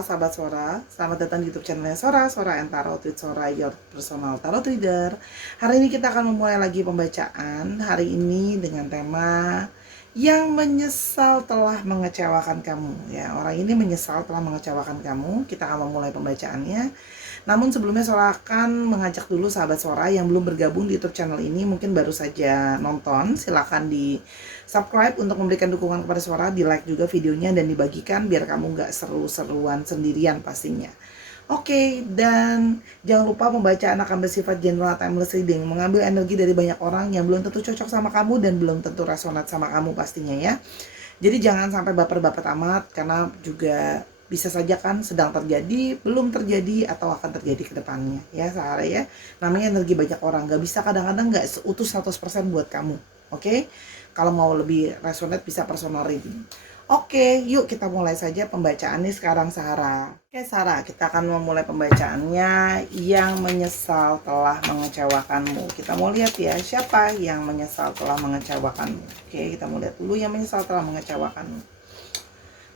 sahabat Sora. Selamat datang di YouTube channelnya Sora and Tarot with Sora, your personal tarot reader. Hari ini kita akan memulai lagi pembacaan. Hari ini dengan tema yang menyesal telah mengecewakan kamu. Ya, orang ini menyesal telah mengecewakan kamu. Kita akan memulai pembacaannya. Namun sebelumnya Sora akan mengajak dulu sahabat Sora yang belum bergabung di YouTube channel ini, mungkin baru saja nonton, silahkan di subscribe untuk memberikan dukungan kepada Sora, di like juga videonya dan dibagikan biar kamu gak seru-seruan sendirian pastinya. Oke, dan jangan lupa pembacaan akan bersifat general timeless reading, mengambil energi dari banyak orang yang belum tentu cocok sama kamu dan belum tentu resonate sama kamu pastinya ya. Jadi jangan sampai baper-baper amat, karena juga bisa saja kan sedang terjadi, belum terjadi, atau akan terjadi ke depannya ya Sahara ya. Namanya energi banyak orang, gak bisa kadang-kadang gak seutuh 100% buat kamu. Oke, kalau mau lebih resonate bisa personal reading. Oke, yuk kita mulai saja pembacaannya sekarang Sahara. Oke Sarah, kita akan memulai pembacaannya yang menyesal telah mengecewakanmu. Kita mau lihat ya, siapa yang menyesal telah mengecewakanmu. Oke, kita mau lihat dulu yang menyesal telah mengecewakanmu.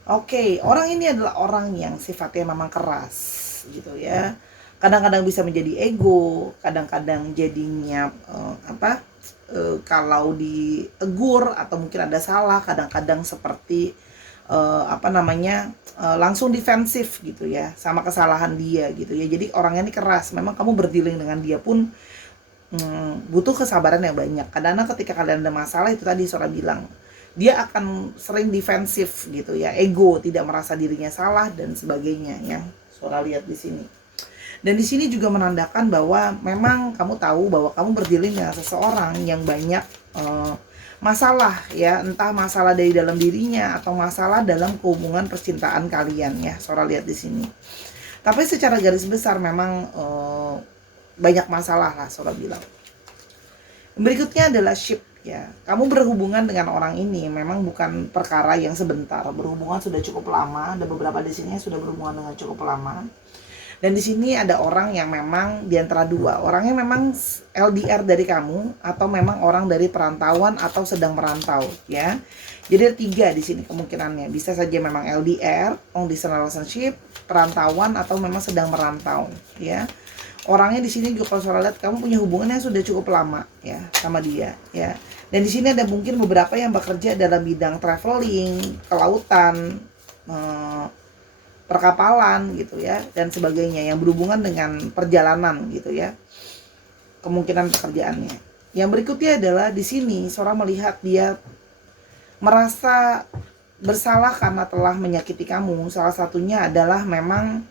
Oke, orang ini adalah orang yang sifatnya memang keras gitu ya. Kadang-kadang bisa menjadi ego, kadang-kadang jadinya kalau ditegur atau mungkin ada salah, kadang-kadang seperti langsung defensif gitu ya sama kesalahan dia gitu ya. Jadi orangnya ini keras. Memang kamu berdealing dengan dia pun butuh kesabaran yang banyak. Kadang-kadang ketika kalian ada masalah, itu tadi Sora bilang, dia akan sering defensif gitu ya, ego, tidak merasa dirinya salah dan sebagainya ya. Sora lihat di sini. Dan di sini juga menandakan bahwa memang kamu tahu bahwa kamu berdealing dengan seseorang yang banyak masalah ya, entah masalah dari dalam dirinya atau masalah dalam hubungan percintaan kalian ya. Sora lihat di sini. Tapi secara garis besar memang banyak masalah lah Sora bilang. Berikutnya adalah ship ya. Kamu berhubungan dengan orang ini memang bukan perkara yang sebentar. Berhubungan sudah cukup lama. Ada beberapa di sini sudah berhubungan dengan cukup lama. Dan di sini ada orang yang memang di antara dua. Orangnya memang LDR dari kamu atau memang orang dari perantauan atau sedang merantau ya. Jadi ada 3 di sini kemungkinannya. Bisa saja memang LDR, long distance relationship, perantauan atau memang sedang merantau ya. Orangnya di sini juga kalau Sora lihat kamu punya hubungan yang sudah cukup lama ya sama dia ya. Dan di sini ada mungkin beberapa yang bekerja dalam bidang traveling, kelautan, perkapalan gitu ya dan sebagainya yang berhubungan dengan perjalanan gitu ya. Kemungkinan pekerjaannya. Yang berikutnya adalah di sini Sora melihat dia merasa bersalah karena telah menyakiti kamu. Salah satunya adalah memang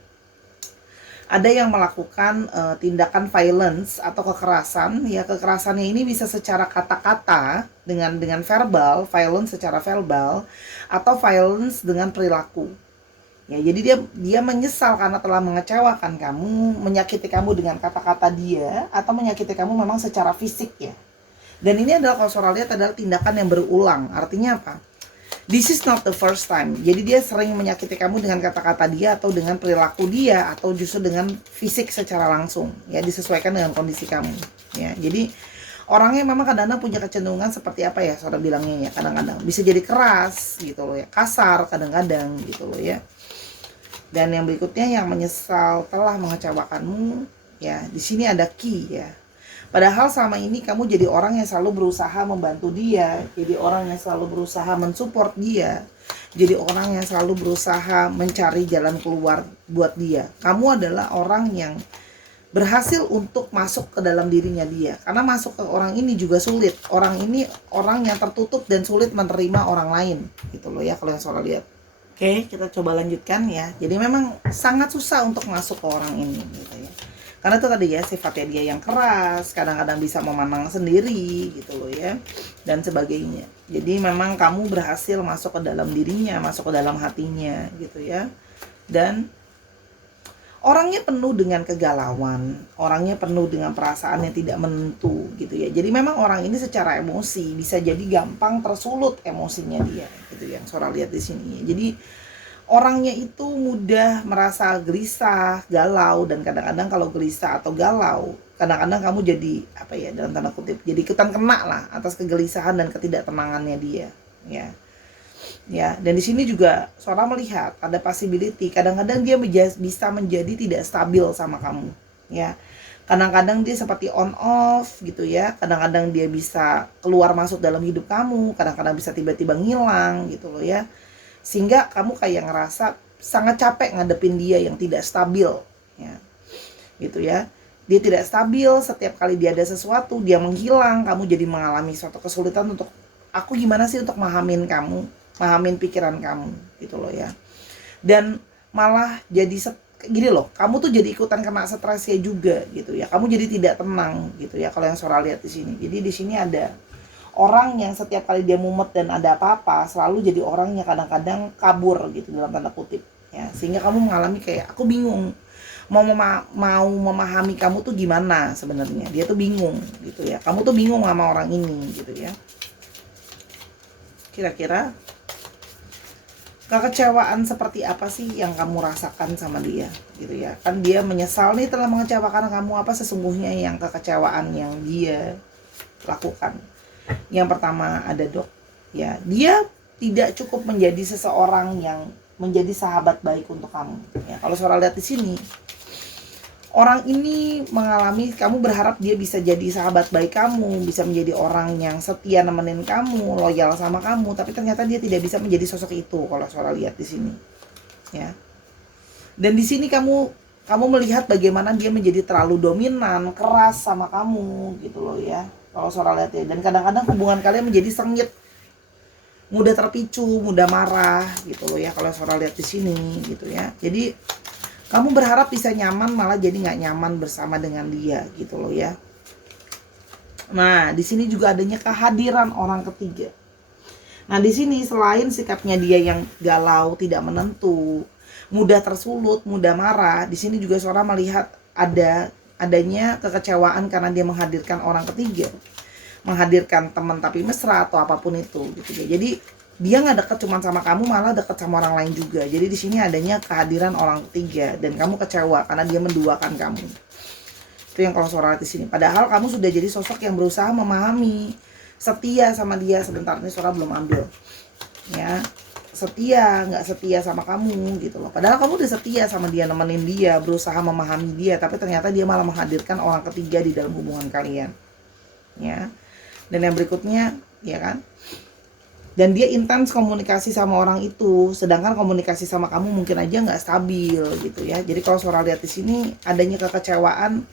ada yang melakukan tindakan violence atau kekerasan ya. Kekerasannya ini bisa secara kata-kata dengan verbal, violence secara verbal, atau violence dengan perilaku ya. Jadi dia menyesal karena telah mengecewakan kamu, menyakiti kamu dengan kata-kata dia, atau menyakiti kamu memang secara fisik ya. Dan ini adalah kalau Sora lihat adalah tindakan yang berulang. Artinya apa? This is not the first time. Jadi dia sering menyakiti kamu dengan kata-kata dia atau dengan perilaku dia atau justru dengan fisik secara langsung ya, disesuaikan dengan kondisi kamu ya. Jadi orangnya memang kadang-kadang punya kecenderungan seperti apa ya Sora bilangnya ya, kadang-kadang bisa jadi keras gitu loh ya, kasar kadang-kadang gitu loh ya. Dan yang berikutnya yang menyesal telah mengecewakanmu ya, di sini ada key ya. Padahal selama ini kamu jadi orang yang selalu berusaha membantu dia, jadi orang yang selalu berusaha mensupport dia, jadi orang yang selalu berusaha mencari jalan keluar buat dia. Kamu adalah orang yang berhasil untuk masuk ke dalam dirinya dia. Karena masuk ke orang ini juga sulit. Orang ini orang yang tertutup dan sulit menerima orang lain. Gitu loh ya kalau yang Sora lihat. Oke, kita coba lanjutkan ya. Jadi memang sangat susah untuk masuk ke orang ini gitu ya. Karena itu tadi ya, sifatnya dia yang keras, kadang-kadang bisa memandang sendiri gitu loh ya, dan sebagainya. Jadi memang kamu berhasil masuk ke dalam dirinya, masuk ke dalam hatinya gitu ya. Dan orangnya penuh dengan kegalauan, orangnya penuh dengan perasaan yang tidak menentu gitu ya. Jadi memang orang ini secara emosi bisa jadi gampang tersulut emosinya dia gitu yang Sora lihat di sini. Jadi orangnya itu mudah merasa gelisah, galau, dan kadang-kadang kalau gelisah atau galau, kadang-kadang kamu jadi apa ya, dalam tanda kutip, jadi ikutan kena lah atas kegelisahan dan ketidaktenangannya dia ya. Ya, dan di sini juga seorang melihat ada possibility kadang-kadang dia bisa menjadi tidak stabil sama kamu, ya. Kadang-kadang dia seperti on off gitu ya, kadang-kadang dia bisa keluar masuk dalam hidup kamu, kadang-kadang bisa tiba-tiba ngilang gitu loh ya. Sehingga kamu kayak ngerasa sangat capek ngadepin dia yang tidak stabil, ya. Gitu ya. Dia tidak stabil, setiap kali dia ada sesuatu, dia menghilang, kamu jadi mengalami suatu kesulitan untuk aku gimana sih untuk mahamin kamu, mahamin pikiran kamu gitu loh ya. Dan malah jadi gini loh, kamu tuh jadi ikutan kena stresnya juga gitu ya. Kamu jadi tidak tenang gitu ya kalau yang Sora lihat di sini. Jadi di sini ada orang yang setiap kali dia mumet dan ada apa-apa selalu jadi orang yang kadang-kadang kabur gitu dalam tanda kutip ya. Sehingga kamu mengalami kayak aku bingung mau memahami kamu tuh gimana sebenarnya. Dia tuh bingung gitu ya. Kamu tuh bingung sama orang ini gitu ya. Kira-kira kekecewaan seperti apa sih yang kamu rasakan sama dia gitu ya. Kan dia menyesal nih telah mengecewakan kamu, apa sesungguhnya yang kekecewaan yang dia lakukan. Yang pertama ada Dok, ya dia tidak cukup menjadi seseorang yang menjadi sahabat baik untuk kamu. Ya, kalau Sora lihat di sini, orang ini mengalami, kamu berharap dia bisa jadi sahabat baik kamu, bisa menjadi orang yang setia nemenin kamu, loyal sama kamu, tapi ternyata dia tidak bisa menjadi sosok itu kalau Sora lihat di sini. Ya. Dan di sini kamu melihat bagaimana dia menjadi terlalu dominan, keras sama kamu gitu loh ya. Kalau Sora lihat ya, dan kadang-kadang hubungan kalian menjadi sengit, mudah terpicu, mudah marah gitu loh ya kalau Sora lihat di sini gitu ya. Jadi kamu berharap bisa nyaman, malah jadi nggak nyaman bersama dengan dia gitu loh ya. Nah, di sini juga adanya kehadiran orang ketiga. Nah, di sini selain sikapnya dia yang galau, tidak menentu, mudah tersulut, mudah marah, di sini juga seorang melihat adanya kekecewaan karena dia menghadirkan orang ketiga. Menghadirkan teman tapi mesra atau apapun itu gitu ya. Jadi dia nggak deket cuma sama kamu, malah deket sama orang lain juga. Jadi di sini adanya kehadiran orang ketiga dan kamu kecewa karena dia menduakan kamu. Itu yang kalau Sora di sini. Padahal kamu sudah jadi sosok yang berusaha memahami, setia sama dia. Sebentar, ini Sora belum ambil. Ya, setia nggak setia sama kamu gitu loh. Padahal kamu udah setia sama dia, nemenin dia, berusaha memahami dia, tapi ternyata dia malah menghadirkan orang ketiga di dalam hubungan kalian. Ya. Dan yang berikutnya, ya kan? Dan dia intens komunikasi sama orang itu, sedangkan komunikasi sama kamu mungkin aja nggak stabil gitu ya. Jadi kalau Sora lihat di sini adanya kekecewaan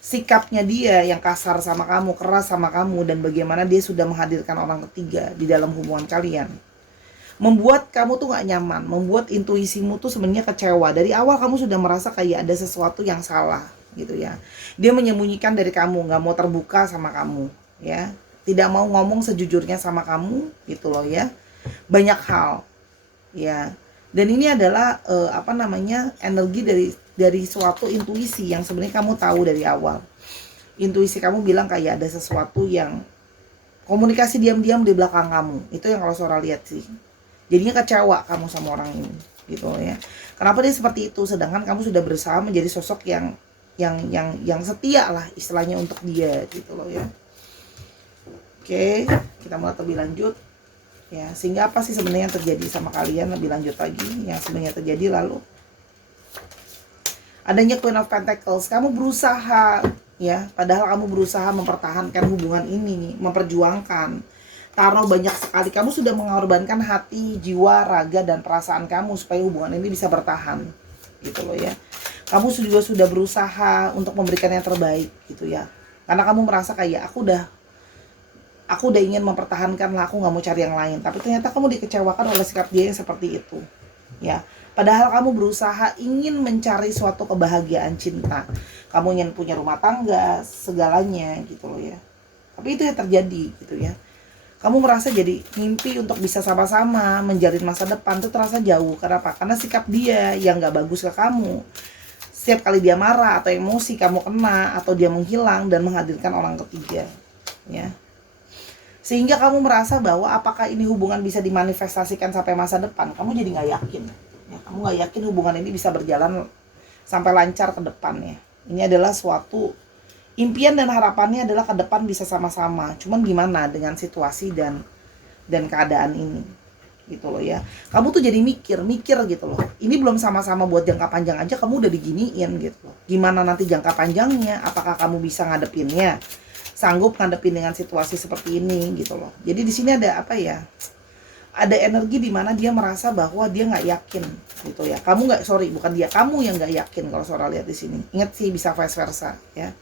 sikapnya dia yang kasar sama kamu, keras sama kamu, dan bagaimana dia sudah menghadirkan orang ketiga di dalam hubungan kalian. Membuat kamu tuh nggak nyaman, membuat intuisimu tuh sebenarnya kecewa. Dari awal kamu sudah merasa kayak ada sesuatu yang salah gitu ya. Dia menyembunyikan dari kamu, nggak mau terbuka sama kamu ya. Tidak mau ngomong sejujurnya sama kamu gitu loh ya. Banyak hal ya. Dan ini adalah energi dari suatu intuisi yang sebenarnya kamu tahu dari awal. Intuisi kamu bilang kayak ada sesuatu yang komunikasi diam-diam di belakang kamu. Itu yang kalau Sora lihat sih. Jadinya kecewa kamu sama orang ini gitu loh ya. Kenapa dia seperti itu sedangkan kamu sudah berusaha menjadi sosok yang setia lah istilahnya untuk dia gitu loh ya. Oke, kita mulai lebih lanjut ya. Sehingga apa sih sebenarnya yang terjadi sama kalian, lebih lanjut lagi yang sebenarnya terjadi. Lalu adanya Queen of Pentacles, kamu berusaha ya, padahal kamu berusaha mempertahankan hubungan ini, memperjuangkan, taruh banyak sekali, kamu sudah mengorbankan hati, jiwa, raga, dan perasaan kamu supaya hubungan ini bisa bertahan gitu loh ya. Kamu juga sudah berusaha untuk memberikan yang terbaik gitu ya, karena kamu merasa kayak aku udah ingin mempertahankan lah, aku nggak mau cari yang lain. Tapi ternyata kamu dikecewakan oleh sikap dia yang seperti itu ya. Padahal kamu berusaha ingin mencari suatu kebahagiaan cinta, kamu ingin punya rumah tangga, segalanya gitu loh ya. Tapi itu yang terjadi gitu ya. Kamu merasa jadi mimpi untuk bisa sama-sama menjalin masa depan itu terasa jauh. Kenapa? Karena sikap dia yang nggak bagus ke kamu. Setiap kali dia marah atau emosi kamu kena, atau dia menghilang dan menghadirkan orang ketiga ya. Sehingga kamu merasa bahwa apakah ini hubungan bisa dimanifestasikan sampai masa depan. Kamu jadi nggak yakin ya. Kamu nggak yakin hubungan ini bisa berjalan sampai lancar ke depannya. Ini adalah suatu impian dan harapannya adalah ke depan bisa sama-sama. Cuman gimana dengan situasi dan keadaan ini gitu loh ya. Kamu tuh jadi mikir gitu loh. Ini belum sama-sama buat jangka panjang aja kamu udah diginiin gitu loh. Gimana nanti jangka panjangnya? Apakah kamu bisa ngadepinnya? Sanggup ngadepin dengan situasi seperti ini gitu loh. Jadi di sini ada apa ya? Ada energi di mana dia merasa bahwa dia nggak yakin gitu ya. Kamu nggak, sorry, bukan dia, kamu yang nggak yakin kalau Sora lihat di sini. Ingat sih, bisa vice versa ya.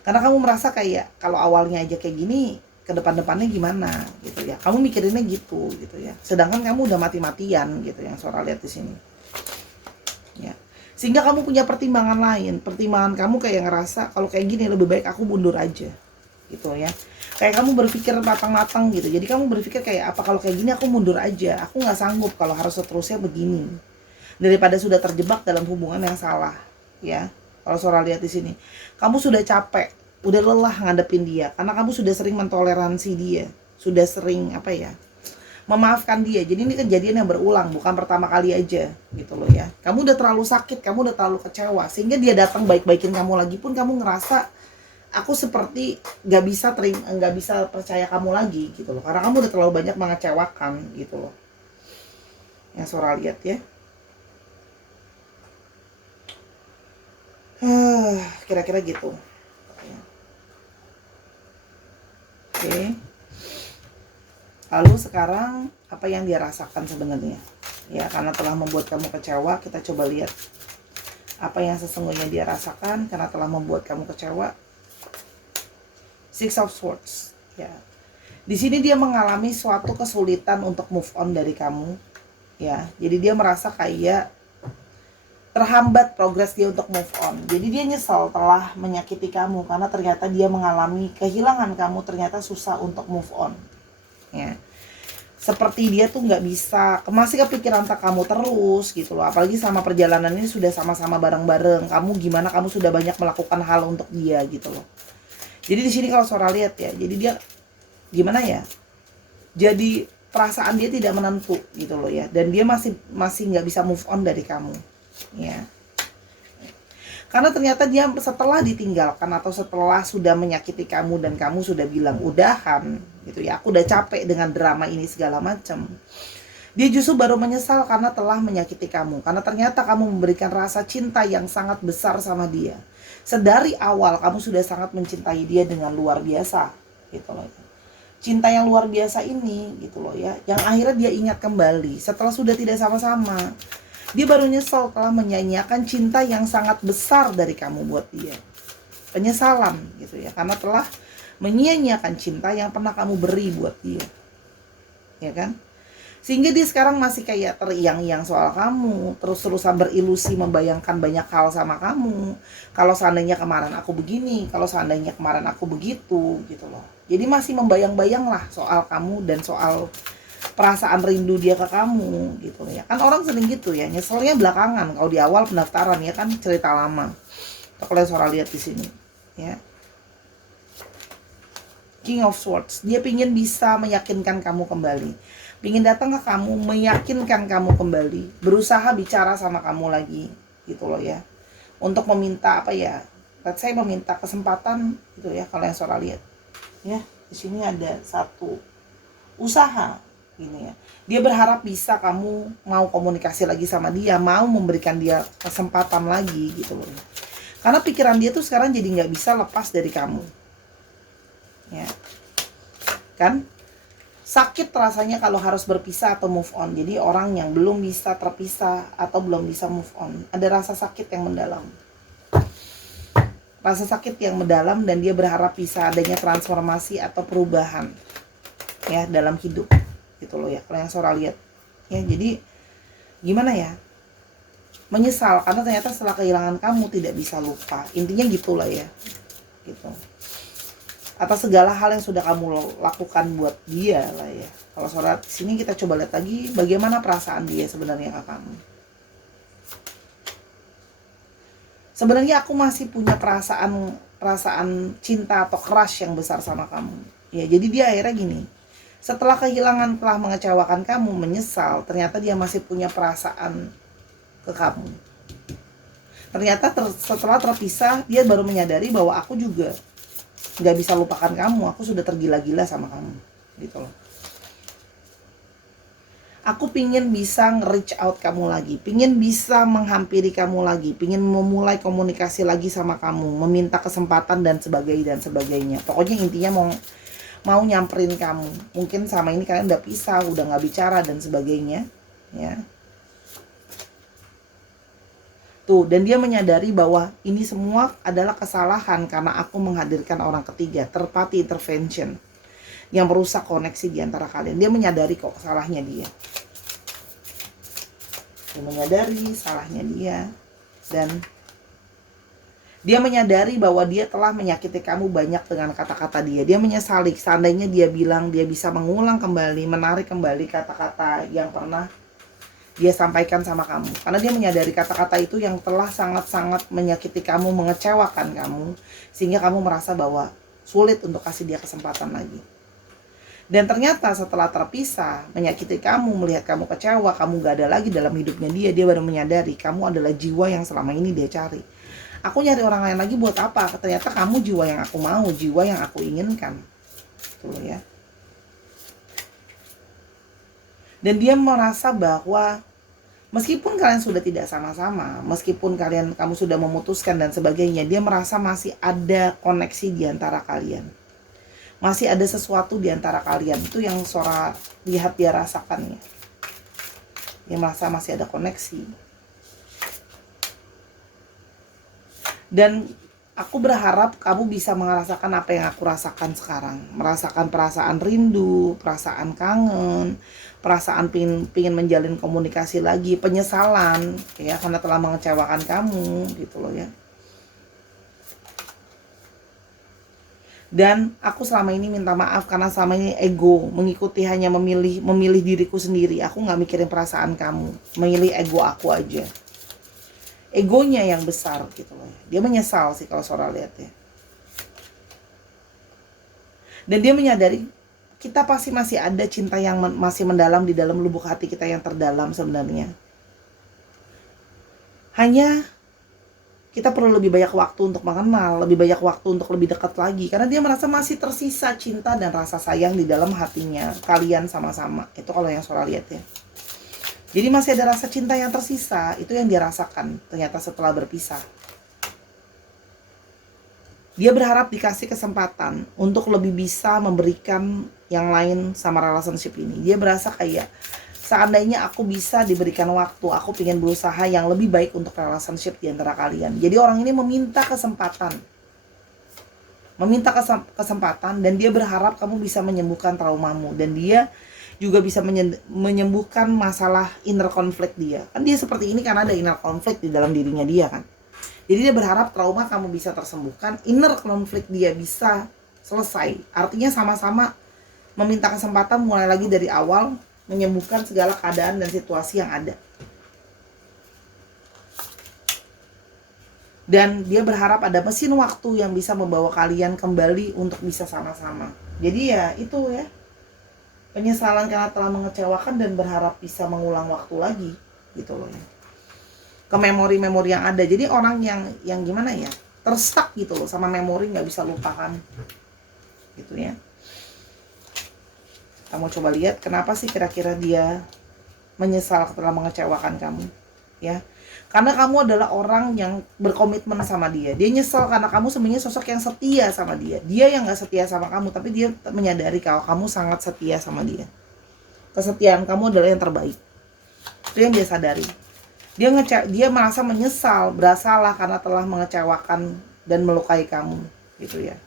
Karena kamu merasa kayak kalau awalnya aja kayak gini, ke depan-depannya gimana gitu ya. Kamu mikirinnya gitu ya. Sedangkan kamu udah mati-matian gitu yang Sora lihat di sini. Ya. Sehingga kamu punya pertimbangan lain. Pertimbangan kamu kayak ngerasa kalau kayak gini lebih baik aku mundur aja gitu ya. Kayak kamu berpikir matang-matang gitu. Jadi kamu berpikir kayak apa kalau kayak gini aku mundur aja. Aku nggak sanggup kalau harus seterusnya begini. Daripada sudah terjebak dalam hubungan yang salah ya. Kalau Sora lihat di sini, kamu sudah capek, udah lelah ngadepin dia karena kamu sudah sering mentoleransi dia, sudah sering apa ya, memaafkan dia. Jadi ini kejadian yang berulang, bukan pertama kali aja gitu loh ya. Kamu udah terlalu sakit, kamu udah terlalu kecewa sehingga dia datang baik-baikin kamu lagi pun kamu ngerasa aku seperti nggak bisa percaya kamu lagi gitu loh, karena kamu udah terlalu banyak mengecewakan gitu loh. Yang Sora lihat ya. Kira-kira gitu. Oke. Lalu sekarang apa yang dia rasakan sebenarnya? Ya, karena telah membuat kamu kecewa, kita coba lihat apa yang sesungguhnya dia rasakan karena telah membuat kamu kecewa. Six of Swords. Ya. Di sini dia mengalami suatu kesulitan untuk move on dari kamu. Ya, jadi dia merasa kayak terhambat progres dia untuk move on. Jadi dia nyesal telah menyakiti kamu karena ternyata dia mengalami kehilangan kamu, ternyata susah untuk move on ya. Seperti dia tuh nggak bisa, masih kepikiran tak kamu terus gitu loh. Apalagi sama perjalanan ini sudah sama-sama bareng-bareng. Kamu gimana, kamu sudah banyak melakukan hal untuk dia gitu loh. Jadi di sini kalau Sora lihat ya, jadi dia gimana ya, jadi perasaan dia tidak menentu gitu loh ya. Dan dia masih nggak bisa move on dari kamu ya. Karena ternyata dia setelah ditinggalkan atau setelah sudah menyakiti kamu dan kamu sudah bilang udahan gitu ya, aku udah capek dengan drama ini segala macam, dia justru baru menyesal karena telah menyakiti kamu. Karena ternyata kamu memberikan rasa cinta yang sangat besar sama dia. Sedari awal kamu sudah sangat mencintai dia dengan luar biasa gitu loh. Cinta yang luar biasa ini gitu loh ya, yang akhirnya dia ingat kembali setelah sudah tidak sama-sama. Dia baru nyesel telah menyanyiakan cinta yang sangat besar dari kamu buat dia. Penyesalan gitu ya, karena telah menyia-nyiakan cinta yang pernah kamu beri buat dia. Ya kan? Sehingga dia sekarang masih kayak teriang-iang soal kamu, terus-terusan berilusi membayangkan banyak hal sama kamu. Kalau seandainya kemarin aku begini, kalau seandainya kemarin aku begitu gitu loh. Jadi masih membayang-bayang lah soal kamu dan soal perasaan rindu dia ke kamu gitu ya. Kan orang sering gitu ya, nyeselnya belakangan. Kalau di awal pendaftaran ya kan cerita lama. Kalau Sora lihat di sini ya. King of Swords, dia pingin bisa meyakinkan kamu kembali. Pingin datang ke kamu, meyakinkan kamu kembali, berusaha bicara sama kamu lagi gitu loh ya. Untuk meminta apa ya? Saya meminta kesempatan gitu ya kalau yang Sora lihat. Ya, di sini ada satu usaha ini ya. Dia berharap bisa kamu mau komunikasi lagi sama dia, mau memberikan dia kesempatan lagi gitu loh. Karena pikiran dia tuh sekarang jadi nggak bisa lepas dari kamu. Ya. Kan? Sakit rasanya kalau harus berpisah atau move on. Jadi orang yang belum bisa terpisah atau belum bisa move on, ada rasa sakit yang mendalam. Rasa sakit yang mendalam dan dia berharap bisa adanya transformasi atau perubahan ya dalam hidup. Gitu loh ya, kalau yang Sora lihat ya. Jadi gimana ya, menyesal karena ternyata setelah kehilangan kamu tidak bisa lupa, intinya gitulah ya gitu, atas segala hal yang sudah kamu lakukan buat dia lah ya. Kalau Sora sini kita coba lihat lagi bagaimana perasaan dia sebenarnya ke kamu. Sebenarnya aku masih punya perasaan cinta atau crush yang besar sama kamu ya. Jadi dia akhirnya gini, setelah kehilangan, telah mengecewakan kamu, menyesal, ternyata dia masih punya perasaan ke kamu. Ternyata setelah terpisah, dia baru menyadari bahwa aku juga gak bisa lupakan kamu, aku sudah tergila-gila sama kamu gitu loh. Aku pingin bisa nge-reach out kamu lagi, pingin bisa menghampiri kamu lagi, pingin memulai komunikasi lagi sama kamu, meminta kesempatan dan sebagainya. Pokoknya intinya mau nyamperin kamu. Mungkin sama ini kalian udah pisah, udah nggak bicara dan sebagainya, ya. Tuh, dan dia menyadari bahwa ini semua adalah kesalahan karena aku menghadirkan orang ketiga, third party intervention, yang merusak koneksi di antara kalian. Dia menyadari kok salahnya dia. Dia menyadari salahnya dia. Dan dia menyadari bahwa dia telah menyakiti kamu banyak dengan kata-kata dia. Dia menyesali, seandainya dia bilang dia bisa mengulang kembali, menarik kembali kata-kata yang pernah dia sampaikan sama kamu. Karena dia menyadari kata-kata itu yang telah sangat-sangat menyakiti kamu, mengecewakan kamu, sehingga kamu merasa bahwa sulit untuk kasih dia kesempatan lagi. Dan ternyata setelah terpisah, menyakiti kamu, melihat kamu kecewa, kamu gak ada lagi dalam hidupnya dia baru menyadari kamu adalah jiwa yang selama ini dia cari. Aku nyari orang lain lagi buat apa? Ternyata kamu jiwa yang aku mau, jiwa yang aku inginkan. Tuh ya. Dan dia merasa bahwa meskipun kalian sudah tidak sama-sama, meskipun kamu sudah memutuskan dan sebagainya, dia merasa masih ada koneksi di antara kalian. Masih ada sesuatu di antara kalian. Itu yang Sora lihat dia rasakannya. Dia merasa masih ada koneksi. Dan aku berharap kamu bisa merasakan apa yang aku rasakan sekarang. Merasakan perasaan rindu, perasaan kangen, perasaan pingin menjalin komunikasi lagi, penyesalan ya karena telah mengecewakan kamu gitu loh ya. Dan aku selama ini minta maaf karena selama ini ego, mengikuti hanya memilih diriku sendiri. Aku nggak mikirin perasaan kamu, memilih ego aku aja. Egonya yang besar gitu loh. Dia menyesal sih kalau Sora lihat ya. Dan dia menyadari kita pasti masih ada cinta yang masih mendalam di dalam lubuk hati kita yang terdalam sebenarnya. Hanya kita perlu lebih banyak waktu untuk mengenal, lebih banyak waktu untuk lebih dekat lagi. Karena dia merasa masih tersisa cinta dan rasa sayang di dalam hatinya kalian sama-sama. Itu kalau yang Sora lihat ya. Jadi masih ada rasa cinta yang tersisa, itu yang dia rasakan ternyata setelah berpisah. Dia berharap dikasih kesempatan untuk lebih bisa memberikan yang lain sama relationship ini. Dia berasa kayak seandainya aku bisa diberikan waktu, aku ingin berusaha yang lebih baik untuk relationship di antara kalian. Jadi orang ini meminta kesempatan. Meminta kesempatan dan dia berharap kamu bisa menyembuhkan traumamu. Dan dia juga bisa menyembuhkan masalah inner conflict dia. Kan dia seperti ini karena ada inner conflict di dalam dirinya dia kan. Jadi dia berharap trauma kamu bisa tersembuhkan, inner conflict dia bisa selesai. Artinya sama-sama meminta kesempatan mulai lagi dari awal, menyembuhkan segala keadaan dan situasi yang ada. Dan dia berharap ada mesin waktu yang bisa membawa kalian kembali untuk bisa sama-sama. Jadi ya itu ya, penyesalan karena telah mengecewakan dan berharap bisa mengulang waktu lagi gitu loh ya. Ke memori-memori yang ada. Jadi orang yang gimana ya, terstuck gitu loh sama memori, nggak bisa lupakan gitu ya. Kamu coba lihat kenapa sih kira-kira dia menyesal setelah mengecewakan kamu ya. Karena kamu adalah orang yang berkomitmen sama dia. Dia nyesel karena kamu sebenarnya sosok yang setia sama dia. Dia yang gak setia sama kamu, tapi dia menyadari kalau kamu sangat setia sama dia. Kesetiaan kamu adalah yang terbaik. Itu yang dia sadari. Dia merasa menyesal, bersalah karena telah mengecewakan dan melukai kamu, gitu ya.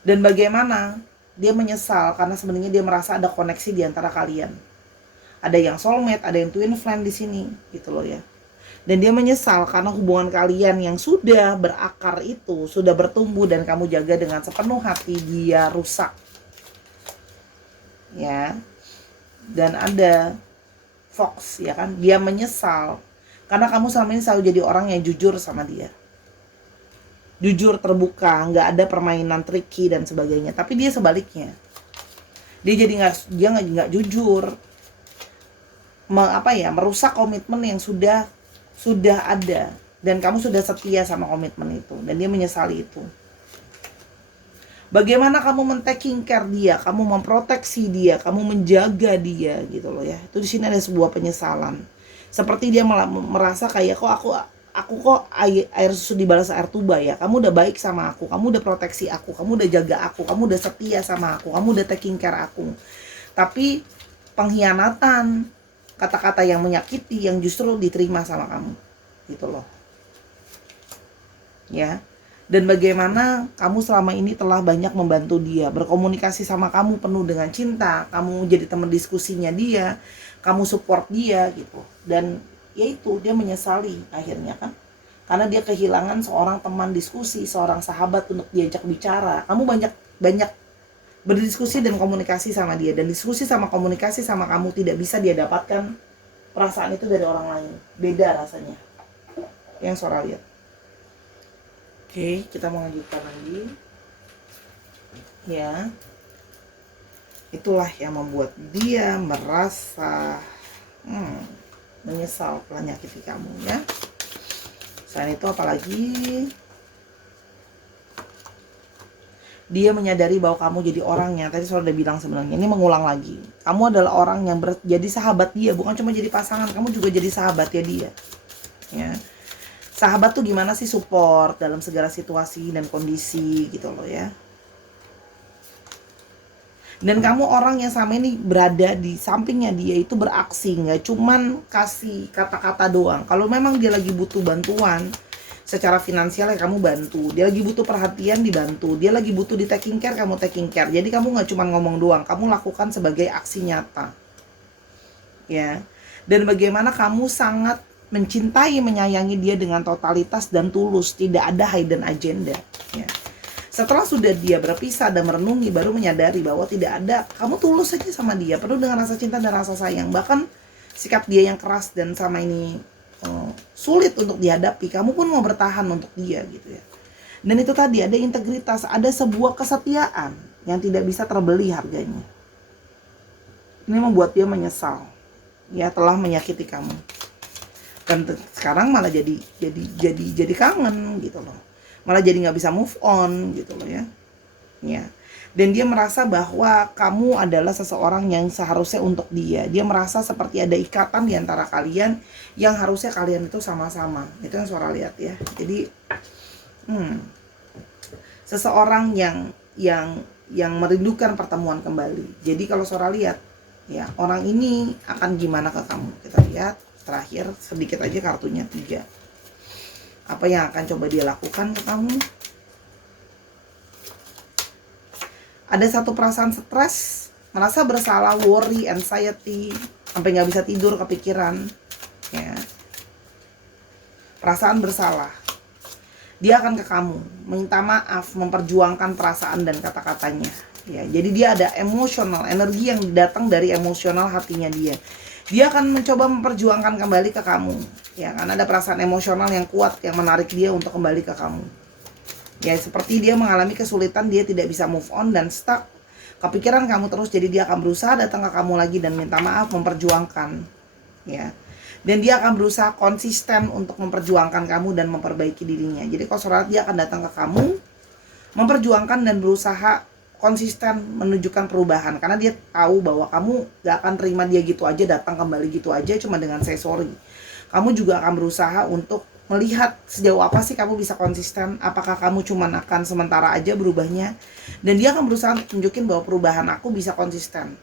Dan bagaimana dia menyesal karena sebenarnya dia merasa ada koneksi di antara kalian. Ada yang soulmate, ada yang twin flame di sini, gitu loh ya. Dan dia menyesal karena hubungan kalian yang sudah berakar itu, sudah bertumbuh dan kamu jaga dengan sepenuh hati, dia rusak. Ya. Dan ada Fox, ya kan? Dia menyesal karena kamu selama ini selalu jadi orang yang jujur sama dia. Jujur, terbuka, nggak ada permainan tricky dan sebagainya. Tapi dia sebaliknya. Dia jadi nggak jujur. Merusak komitmen yang sudah ada dan kamu sudah setia sama komitmen itu dan dia menyesali itu. Bagaimana kamu men-taking care dia, kamu memproteksi dia, kamu menjaga dia gitu loh ya. Itu di sini ada sebuah penyesalan. Seperti dia merasa kayak kok aku kok air susu dibalas air tuba ya. Kamu udah baik sama aku, kamu udah proteksi aku, kamu udah jaga aku, kamu udah setia sama aku, kamu udah taking care aku. Tapi pengkhianatan, kata-kata yang menyakiti yang justru diterima sama kamu. Gitu loh. Ya. Dan bagaimana kamu selama ini telah banyak membantu dia, berkomunikasi sama kamu penuh dengan cinta, kamu jadi teman diskusinya dia, kamu support dia gitu. Dan yaitu dia menyesali akhirnya kan, karena dia kehilangan seorang teman diskusi, seorang sahabat untuk diajak bicara. Kamu banyak berdiskusi dan komunikasi sama dia, dan diskusi sama komunikasi sama kamu tidak bisa dia dapatkan perasaan itu dari orang lain. Beda rasanya. Yang Sora lihat. Oke, kita mau lanjutkan lagi. Ya. Itulah yang membuat dia merasa menyesal telah menyakiti kamu ya. Selain itu apalagi? Dia menyadari bahwa kamu jadi orang yang tadi saya udah bilang sebenarnya. Ini mengulang lagi. Kamu adalah orang yang jadi sahabat dia, bukan cuma jadi pasangan, kamu juga jadi sahabat ya dia. Ya. Sahabat tuh gimana sih, support dalam segala situasi dan kondisi gitu loh ya. Dan kamu orang yang sama ini berada di sampingnya dia itu beraksi, nggak cuman kasih kata-kata doang. Kalau memang dia lagi butuh bantuan secara finansial ya kamu bantu, dia lagi butuh perhatian dibantu, dia lagi butuh di taking care kamu taking care. Jadi kamu nggak cuman ngomong doang, kamu lakukan sebagai aksi nyata ya. Dan bagaimana kamu sangat mencintai, menyayangi dia dengan totalitas dan tulus, tidak ada hidden agenda ya. Setelah sudah dia berpisah dan merenungi, baru menyadari bahwa tidak ada, kamu tulus saja sama dia, penuh dengan rasa cinta dan rasa sayang. Bahkan sikap dia yang keras dan sama ini sulit untuk dihadapi, kamu pun mau bertahan untuk dia gitu ya. Dan itu tadi ada integritas, ada sebuah kesetiaan yang tidak bisa terbeli harganya. Ini membuat dia menyesal ya telah menyakiti kamu. Dan sekarang malah jadi kangen gitu loh, malah jadi nggak bisa move on gitu loh ya. Dan dia merasa bahwa kamu adalah seseorang yang seharusnya untuk dia. Dia merasa seperti ada ikatan di antara kalian yang harusnya kalian itu sama-sama. Itu yang Sora lihat ya. Jadi seseorang yang merindukan pertemuan kembali. Jadi kalau Sora lihat ya, orang ini akan gimana ke kamu. Kita lihat terakhir sedikit aja kartunya 3. Apa yang akan coba dia lakukan ke kamu? Ada satu perasaan stres, merasa bersalah, worry, anxiety, sampai nggak bisa tidur, kepikiran ya. Perasaan bersalah. Dia akan ke kamu, minta maaf, memperjuangkan perasaan dan kata-katanya ya. Jadi dia ada emosional, energi yang datang dari emosional hatinya dia. Dia akan mencoba memperjuangkan kembali ke kamu ya, karena ada perasaan emosional yang kuat yang menarik dia untuk kembali ke kamu ya. Seperti dia mengalami kesulitan, dia tidak bisa move on dan stuck, kepikiran kamu terus. Jadi dia akan berusaha datang ke kamu lagi dan minta maaf, memperjuangkan ya. Dan dia akan berusaha konsisten untuk memperjuangkan kamu dan memperbaiki dirinya. Jadi kalau Sora, dia akan datang ke kamu, memperjuangkan dan berusaha konsisten menunjukkan perubahan, karena dia tahu bahwa kamu gak akan terima dia gitu aja, datang kembali gitu aja cuma dengan say sorry. Kamu juga akan berusaha untuk melihat sejauh apa sih kamu bisa konsisten, apakah kamu cuma akan sementara aja berubahnya. Dan dia akan berusaha untuk tunjukin bahwa perubahan aku bisa konsisten.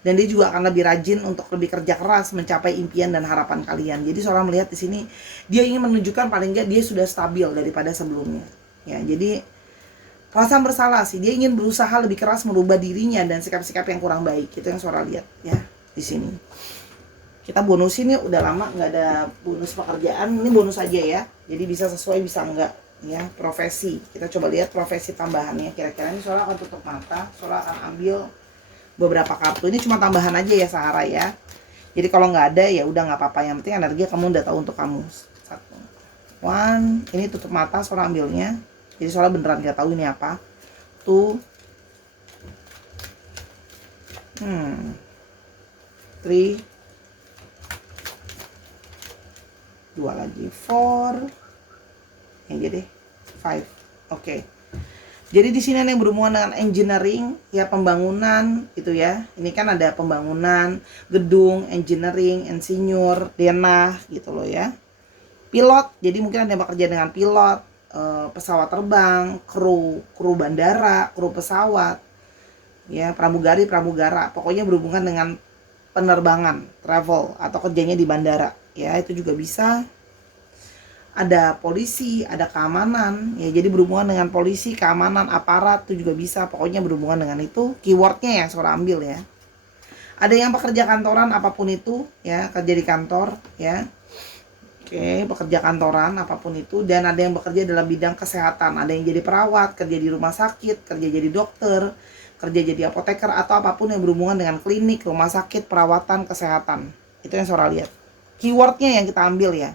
Dan dia juga akan lebih rajin untuk lebih kerja keras mencapai impian dan harapan kalian. Jadi seorang melihat di sini dia ingin menunjukkan paling nggak dia sudah stabil daripada sebelumnya ya. Jadi perasaan bersalah sih, dia ingin berusaha lebih keras merubah dirinya dan sikap-sikap yang kurang baik. Itu yang Sora lihat ya di sini. Kita bonusin ya, udah lama nggak ada bonus pekerjaan, ini bonus aja ya. Jadi bisa sesuai bisa enggak ya. Profesi, kita coba lihat profesi tambahannya. Kira-kira ini Sora akan tutup mata, Sora akan ambil beberapa kartu. Ini cuma tambahan aja ya Sahara ya. Jadi kalau nggak ada ya udah nggak apa-apa, yang penting energi kamu udah tahu untuk kamu. 1, ini tutup mata, Sora ambilnya. Jadi Sora beneran gak tahu ini apa. 2, 3, 2 lagi, 4, yang jadi 5. Oke. Jadi di sini ada yang berhubungan dengan engineering, ya pembangunan gitu ya. Ini kan ada pembangunan, gedung, engineering, insinyur, denah gitu loh ya. Pilot, jadi mungkin ada yang bekerja dengan pilot, pesawat terbang, kru bandara, kru pesawat, ya pramugara, pokoknya berhubungan dengan penerbangan, travel atau kerjanya di bandara, ya itu juga bisa. Ada polisi, ada keamanan, ya jadi berhubungan dengan polisi, keamanan, aparat itu juga bisa, pokoknya berhubungan dengan itu. Keywordnya yang Sora ambil ya. Ada yang pekerja kantoran apapun itu, ya kerja di kantor, ya. Oke, pekerja kantoran apapun itu, dan ada yang bekerja dalam bidang kesehatan, ada yang jadi perawat, kerja di rumah sakit, kerja jadi dokter, kerja jadi apoteker, atau apapun yang berhubungan dengan klinik, rumah sakit, perawatan, kesehatan. Itu yang Sora lihat. Keywordnya yang kita ambil ya.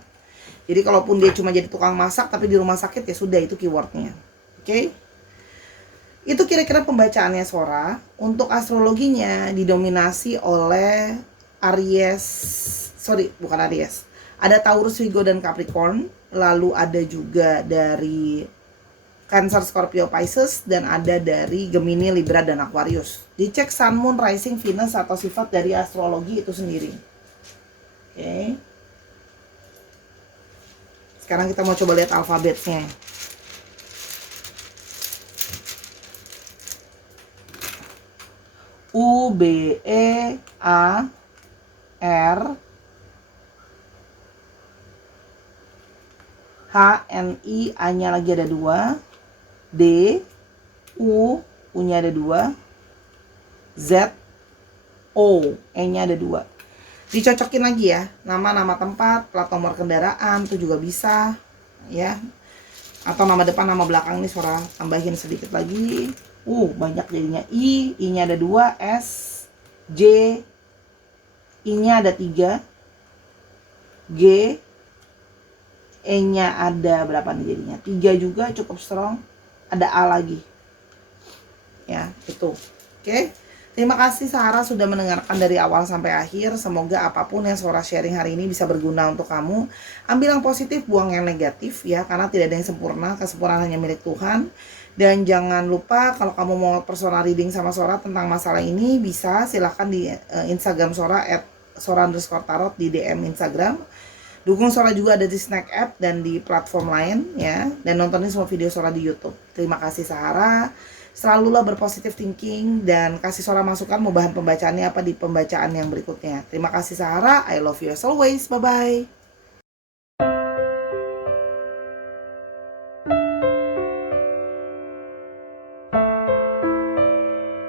Jadi kalaupun dia cuma jadi tukang masak tapi di rumah sakit, ya sudah, itu keywordnya. Oke? Itu kira-kira pembacaannya Sora. Untuk astrologinya didominasi oleh Aries, bukan Aries. Ada Taurus, Virgo, dan Capricorn. Lalu ada juga dari Cancer, Scorpio, Pisces, dan ada dari Gemini, Libra, dan Aquarius. Dicek Sun, Moon, Rising, Venus atau sifat dari astrologi itu sendiri. Oke. Sekarang kita mau coba lihat alfabetnya. U, B, E, A, R, H, N, I, A-nya lagi ada 2, D, U, U-nya ada 2, Z, O, E-nya ada 2. Dicocokin lagi ya, nama tempat, plat nomor kendaraan itu juga bisa ya, atau nama depan nama belakang. Nih Sora tambahin sedikit lagi. Banyak jadinya. I-nya ada 2, S, J, I-nya ada 3, G, E-nya ada berapa nih jadinya? 3 juga, cukup strong. Ada A lagi ya, itu. Oke. Terima kasih Sarah sudah mendengarkan dari awal sampai akhir. Semoga apapun yang Sora sharing hari ini bisa berguna untuk kamu. Ambil yang positif, buang yang negatif ya, karena tidak ada yang sempurna, kesempurnaan hanya milik Tuhan. Dan jangan lupa kalau kamu mau personal reading sama Sora tentang masalah ini, bisa silahkan di Instagram Sora @sora_tarot di DM Instagram. Dukung Sora juga ada di Snack App dan di platform lain ya. Dan nontonin semua video Sora di YouTube. Terima kasih Sarah. Selalulah berpositif thinking dan kasih Sora masukan mau bahan pembacaannya apa di pembacaan yang berikutnya. Terima kasih Sarah. I love you as always. Bye-bye.